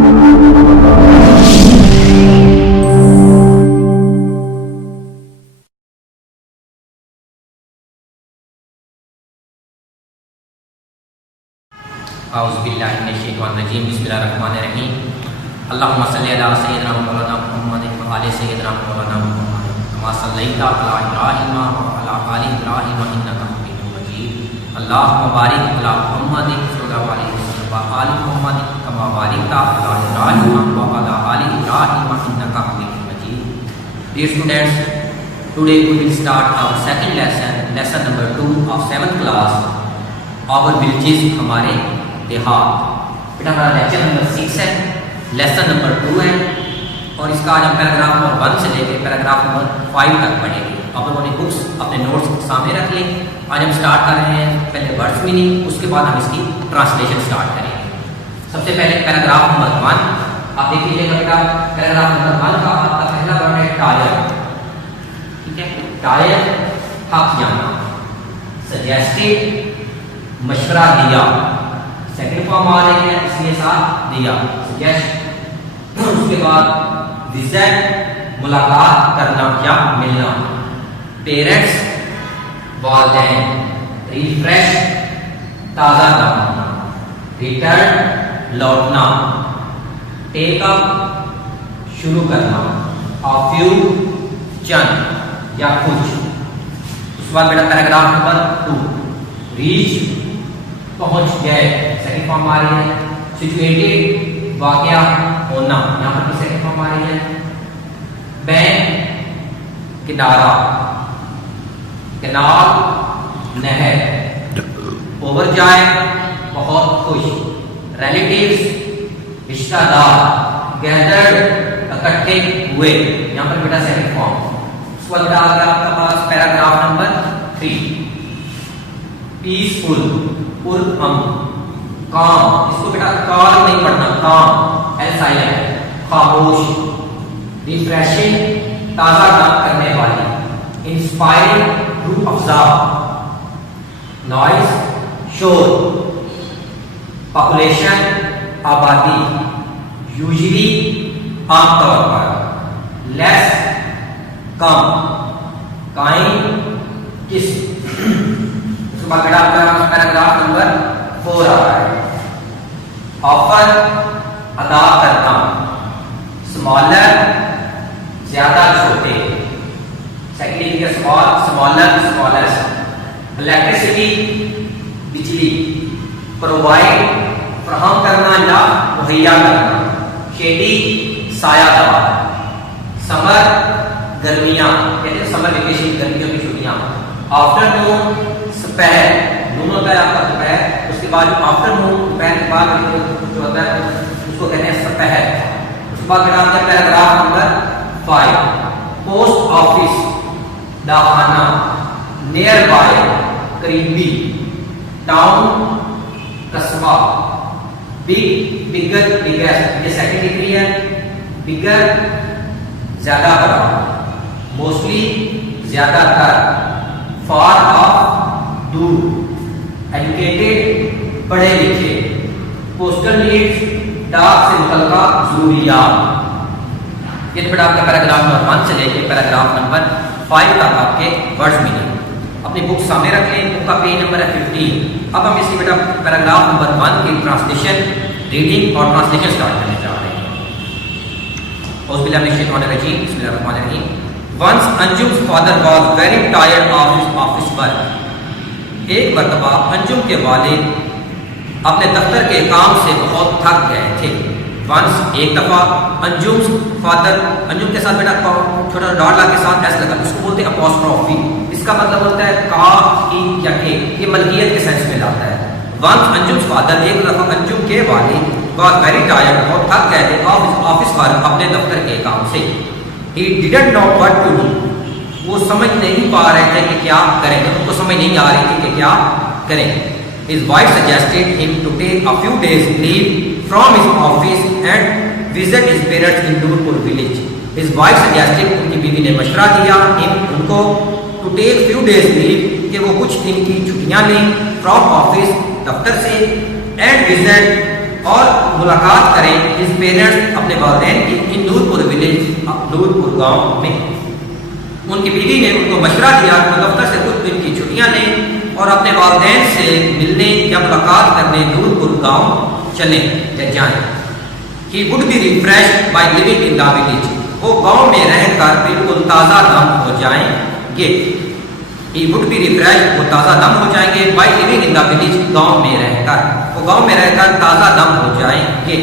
اعوذ باللہ من الشیطان الرجیم بسم اللہ الرحمن الرحیم اللہم صلی علی سیدنا مولانا محمد وعلی سیدنا مولانا محمد کما صلیت علی ابراہیم وعلی آل ابراہیم انک حمید مجید اللہم بارک علی محمد صلی اللہ علیہ وسلم وعلی محمد کما بارکت علی ابراہیم وعلی آل ابراہیم انک حمید مجید. Dear students, today we will start our second lesson number 2 of 7th class. Our villages ہمارے دیہات. بیٹا ہمارا لیکچر نمبر 6 ہے, لیسن نمبر 2 ہے, اور اس کا آج ہم پیراگراف نمبر 1 سے لے کے پیراگراف نمبر 5 تک پڑھیں گے. آپ لوگوں نے بکس اپنے نوٹس سامنے رکھ لیں. آج ہم سٹارٹ کر رہے ہیں پہلے ورڈس میننگ, اس کے بعد ہم اس کی ٹرانسلیشن سٹارٹ کریں گے. سب سے پہلے پیراگراف نمبر 1 آپ دیکھ لیجیے گا. بیٹا پیراگراف نمبر 1 کا آپ کا پہلا ورڈ ہے ٹائر. ٹھیک ہے, ٹائر تھک جانا. سجیسٹڈ مشورہ دیا. سیکنڈ فارم آ رہی ہے اس لیے ساتھ دیا سجیسٹ. اس کے بعد وزٹ ملاقات کرنا یا ملنا. پیرنٹس والدین. ریفریش تازہ کرنا. ریٹرن لوٹنا. ٹیک اپ شروع کرنا. آ فیو چند یا کچھ. اس کے بعد بیٹا پیراگراف نمبر 2 ریچ پہنچ گئے. سیکنڈ فارم آ رہی ہے. سچویٹڈ واقعہ ہونا, یہاں پر بھی سیکنڈ فارم آ رہی ہے. بینک کنارہ. کنال نہر. اوور جائے بہت خوش. ریلیٹیوز رشتہ دار. گیدرڈ اکٹھے ہوئے, یہاں پر بیٹا سیکنڈ فارم. اس کے بعد بیٹا آ گیا آپ کا پاس پیراگراف نمبر 3 پیسفل پرامن. کام, اس کو بیٹا کال نہیں پڑھنا, کام ایل سائلنٹ. خاموش. ریفریشنگ تازہ دم کرنے والی. انسپائرنگ روح افزا. نوائز شور. پاپولیشن آبادی. یوزلی عام طور پر. لیس کم. کائنڈ قسم. اس کے بعد پیراگراف نمبر 4 آ رہا ہے. آفر ادا کرنا. اسمالر زیادہ چھوٹے. Second smaller smallest. الیکٹریسٹی بجلی. پرووائڈ فراہم کرنا یا مہیا کرنا. شیڈی سایہ دار. سمر گرمیاں, کہتے ہیں سمر ویکیشن گرمیوں کی چھٹیاں. آفٹر نون سپہر. نون ہوتا ہے آپ کا دوپہر, اس کے بعد آفٹر نون دوپہر کے بعد جو ہوتا ہے اس کو کہتے ہیں سپہر. اس کے بعد بیٹا ہے پیراگراف نمبر 5 پوسٹ آفس ڈاکخانہ. نیئر بائی قریبی. ٹاؤن قصبہ. بگ بگر بگیسٹ, یہ سیکنڈ ڈگری ہے. بگر زیادہ بڑا. موسٹلی زیادہ تر. فار آف دور. ایجوکیٹڈ پڑھے لکھے. پوسٹل نیڈس ڈاک سے متعلقہ ضروریات. یہ بیٹا آپ کا پیراگراف نمبر 1 سے لے کے پیراگراف نمبر 5 تک آپ کے ورڈز ملیں. اپنی بک سامنے رکھ لیں. بک کا پیج نمبر ہے 15. اب ہم اسی بیٹا پیراگراف نمبر 1 کی ٹرانسلیشن ریڈنگ اور ٹرانسلیشن سٹارٹ کرنے جا رہے ہیں. اعوذ باللہ من الشیطان الرجیم بسم اللہ الرحمن الرحیم. Once Anjum's father was very tired of his office work. ایک مرتبہ انجم کے والد اپنے دفتر کے کام سے بہت تھک گئے تھے. Once ایک دفعہ انجم's father, انجم کے ساتھ بیٹا چھوٹا ڈاٹ لا کے ساتھ ایس لگا, اس کو بولتے ہیں اپوسٹروفی. اس کا مطلب ہوتا ہے کاف ای یا کے, یہ ملکیت کے سینس میں لاتا ہے. Once Anjum's father, ایک دفعہ انجم کے والد was very tired, بہت تھک گئے تھے of his office work, اپنے دفتر کے کام سے. He didn't know what to do. وہ سمجھ نہیں پا رہے تھے کہ کیا کریں, ان کو سمجھ نہیں آ رہی تھی کہ کیا کریں. His wife suggested him to take a few days leave from his office and visit his parents in Nurpur village. His wife suggested, ان کی بیوی نے مشورہ دیا, ان کو to take few days leave, کہ وہ کچھ دن کی چھٹیاں لیں, from office دفتر سے, and visit اور ملاقات کریں his parents اپنے والدین کی ان نورپور ولیج نورپور گاؤں میں. ان کی بیوی نے ان کو مشورہ دیا کہ وہ دفتر سے کچھ دن کی چھٹیاں لیں اور اپنے والدین سے ملنے یا ملاقات کرنے نورپور گاؤں چلیں یا جائیں. He would be refreshed by living in the village. وہ گاؤں میں رہ کر بالکل تازہ دم ہو جائیں گے. He would be refreshed. وہ تازہ دم ہو جائیں گے by living in the village. گاؤں میں رہ کر وہ گاؤں میں رہ کر تازہ دم ہو جائیں گے.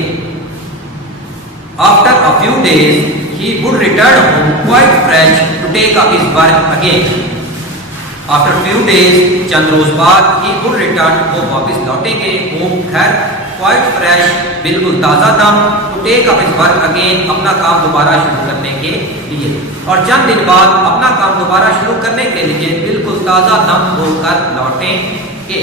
After a few days, he would return home quite fresh to take up his work again. After few days, چند روز بعد he would return. وہ واپس لوٹیں گے home گھر quite fresh. بالکل تازہ دم to take up his work again. اپنا کام دوبارہ شروع کرنے کے لیے. اور چند دن بعد اپنا کام دوبارہ شروع کرنے کے لیے بالکل تازہ دم ہو کر لوٹیں گے.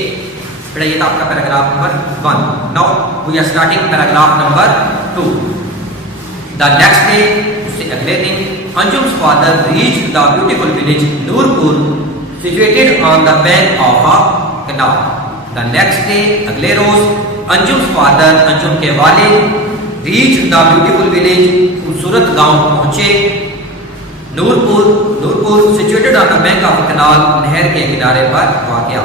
یہ تھا آپ کا paragraph number 1. Now we are starting paragraph number 2. The next day, اس سے اگلے دن, Anjum's father reached the beautiful village Nurpur, situated on the bank of a canal. The next day, اگلے روز, Anjum's father, انجم کے والد, reached the beautiful village, خوبصورت گاؤں پہنچے. Noorpur situated on the bank of a canal, نہر کے کنارے پر واقع.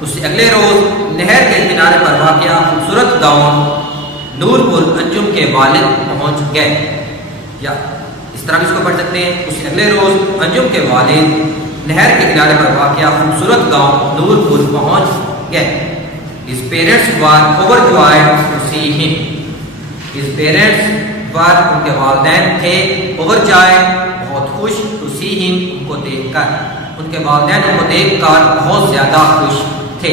اس سے اگلے روز نہر کے کنارے پر واقع خوبصورت گاؤں نورپور انجم کے والد پہنچ گئے. یا اس طرح بھی اس کو پڑھ سکتے ہیں. اس سے اگلے روز انجم کے والد نہر کے کنارے پر واقع خوبصورت گاؤں نورپور پہنچ گئے. His parents were overjoyed to see him. His parents were, ان کے والدین تھے, overjoyed, بہت خوش, to see him, ان کو دیکھ کر. ان کے والدین ان کو دیکھ کر بہت زیادہ خوش تھے.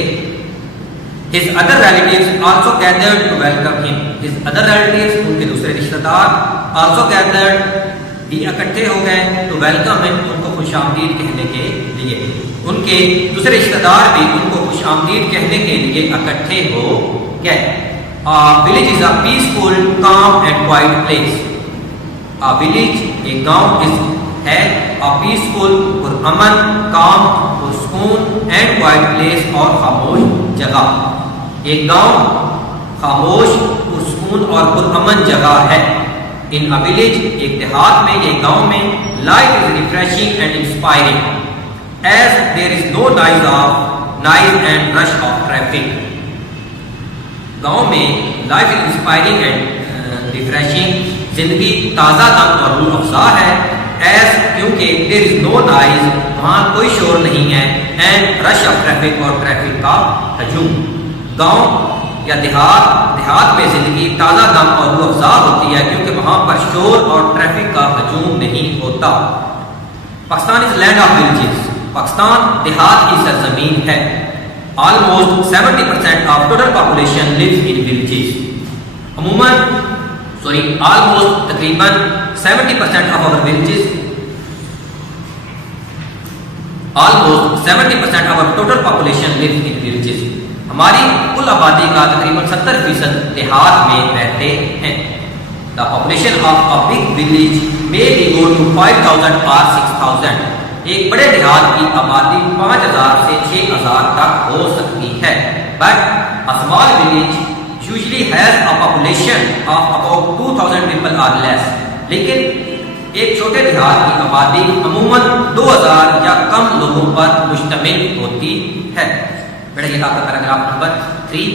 His other relatives also gathered to welcome him. His other relatives, ان کے دوسرے رشتہ دار, also gathered, بھی اکٹھے ہو گئے, to welcome him, ان کو خوش آمدید کہنے کے لیے. ان کے دوسرے رشتہ دار بھی ان کو خوش آمدید کہنے کے لیے اکٹھے ہو گئے. Village is a peaceful, calm and quiet place. A village, ایک گاؤں ہے, a peaceful, پرامن, calm, پرسکون, and quiet place, اور خاموش جگہ. ایک گاؤں خاموش, پرسکون اور پرامن جگہ ہے. In a village, ایک دیہات میں, ایک گاؤں میں, life is refreshing and inspiring, as there is no noise and rush of traffic. گاؤں میں life is inspiring and refreshing, زندگی تازہ دم اور روح افزا ہے. as کیونکہ there is no noise, وہاں کوئی شور نہیں ہے, and rush of traffic, اور ٹریفک کا ہجوم. گاؤں یا دیہات میں زندگی تازہ دم اور روح افزا ہوتی ہے کیونکہ وہاں پر شور اور ٹریفک کا ہجوم نہیں ہوتا. پاکستان از لینڈ آف ولیجز. پاکستان دیہات کی سرزمین ہے. Almost 70% of total population lives in villages. almost تقریباً 70% of our villages, almost 70% of our total population lives in villages. ہماری کل آبادی کا تقریباً 70% دیہات میں رہتے ہیں. The population of a big village may be go to 5,000 or 6,000. ایک بڑے دیہات کی آبادی 5,000 سے 6,000 تک ہو سکتی ہے. But a small village usually has a population of about 2,000 people or less. لیکن ایک چھوٹے دیہات کی آبادی عموماً 2,000 یا کم لوگوں پر مشتمل ہوتی ہے. بیٹا یہ آپ کا paragraph number 3.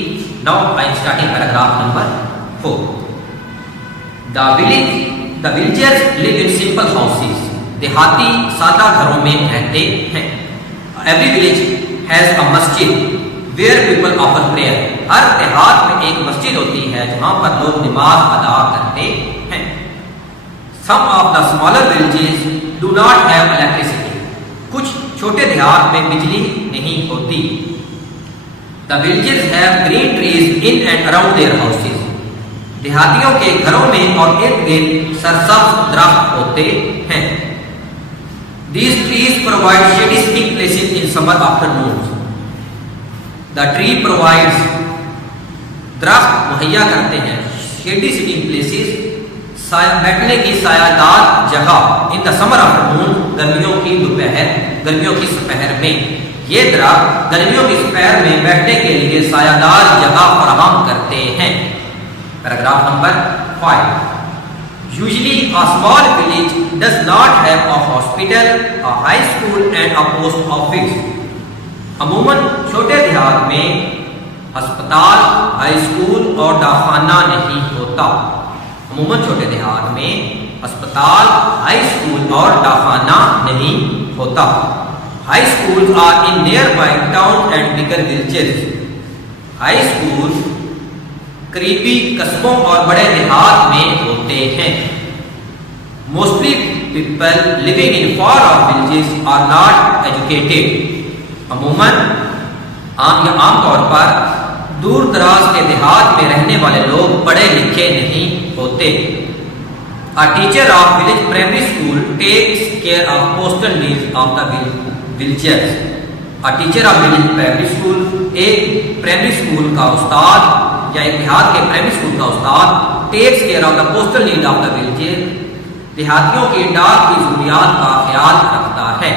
Now I am starting paragraph number 4. The villagers live in simple houses. دیہاتی سادہ گھروں میں رہتے ہیں. Every village has a masjid where people offer prayer. ہر دیہات میں ایک مسجد ہوتی ہے جہاں پر لوگ نماز ادا کرتے ہیں. Some of the smaller villages do not have electricity. کچھ چھوٹے دیہات میں بجلی نہیں ہوتی. The villages have green trees in and around their houses. دیہاتیوں کے گھروں میں اور ارد گرد سرسبز درخت ہوتے ہیں. These trees provide shady sitting places in summer afternoons. The tree provides, درخت مہیا کرتے ہیں, shady sitting places, بیٹھنے کی سایہ دار جگہ, in the summer afternoon, گرمیوں کی سپہر میں. یہ درخت گرمیوں کی سپہر میں بیٹھنے کے لیے سایہ دار جگہ فراہم کرتے ہیں. Paragraph number 5. Usually, a small village does not have a hospital, a high school, and a post office. عموماً چھوٹے دیہات میں ہسپتال، ہائی اسکول اور ڈاکخانہ نہیں ہوتا. عموماً چھوٹے دیہات میں ہسپتال، ہائی اسکول اور ڈاکخانہ نہیں ہوتا. High school are in nearby town and bigger villages. High school قریبی قصبوں اور بڑے دیہات میں ہوتے ہیں. Mostly people living in far off villages are not educated. عموماً عام طور پر دور دراز کے دیہات میں رہنے والے لوگ پڑھے لکھے نہیں ہوتے. A teacher of village primary school takes care of postal needs of the villagers. A teacher of village primary school ایک پرائمری اسکول کا استاد یا ایک دیہات کے پرائمری اسکول کا استاد takes care of the postal need of the villagers. دیہاتیوں کی ڈاک کی ضروریات کا خیال رکھتا ہے.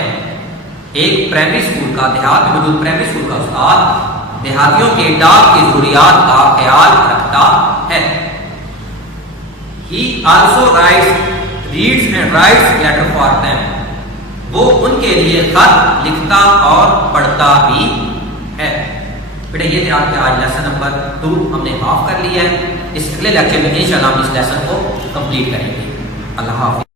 ایک پرائمری اسکول کا دیہات میں موجود پرائمری اسکول کا استاد دیہاتیوں کے ڈاک کی ضروریات کا خیال رکھتا ہے. He also reads and writes letter for them. وہ ان کے لیے خط لکھتا اور پڑھتا بھی ہے. بیٹا یہ تھے آپ کے آج لیسن نمبر 2 ہم نے معاف کر لیا ہے. اس اگلے لیکچر میں انشاءاللہ ہم اس لیسن کو کمپلیٹ کریں گے. اللہ حافظ.